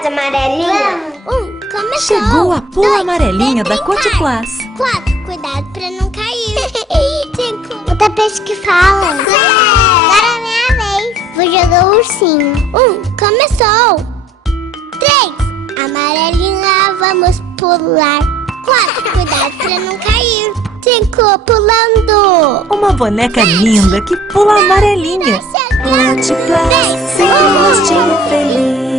fase amarelinha? Começou. Chegou a pula amarelinha da Coty Class. 4, cuidado pra não cair. 5, o tapete que fala. Agora é minha vez. Vou jogar o ursinho. 1, começou. 3, amarelinha, vamos pular. 4, cuidado pra não cair. 5, pulando. Uma boneca linda que pula amarelinha. Coty Class, sempre um rostinho feliz.